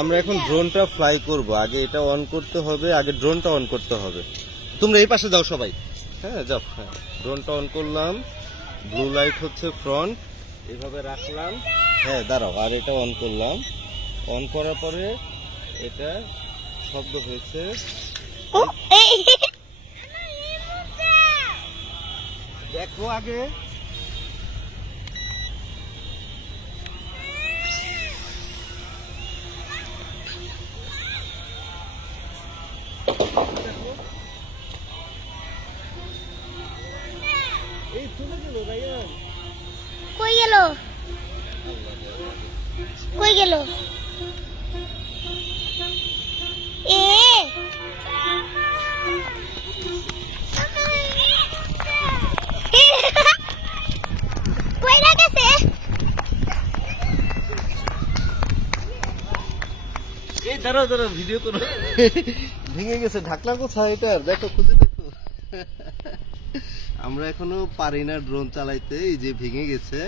আমরা এখন ড্রোনটা ফ্লাই করব। আগে এটা অন করতে হবে, আগে ড্রোনটা অন করতে হবে। তোমরা এই পাশে যাও সবাই। হ্যাঁ যাও। হ্যাঁ, ড্রোনটা অন করলাম। ব্লু লাইট হচ্ছে ফ্রন্ট, এইভাবে রাখলাম। হ্যাঁ দাঁড়াও, আর এটা অন করলাম। অন করার পরে এটা শব্দ হয়েছে। দেখো আগে। এই চলে গেল রায়ান। কই গেল? কই গেল? এ কই লাগেছে? এই দাঁড়াও দাঁড়াও, ভিডিও করো। ভেঙে গেছে। ঢাকনা কোথায় এটার? দেখো, খুঁজে দেখো। আমরা এখনো পারি না ড্রোন চালাইতে। এই যে ভেঙে গেছে।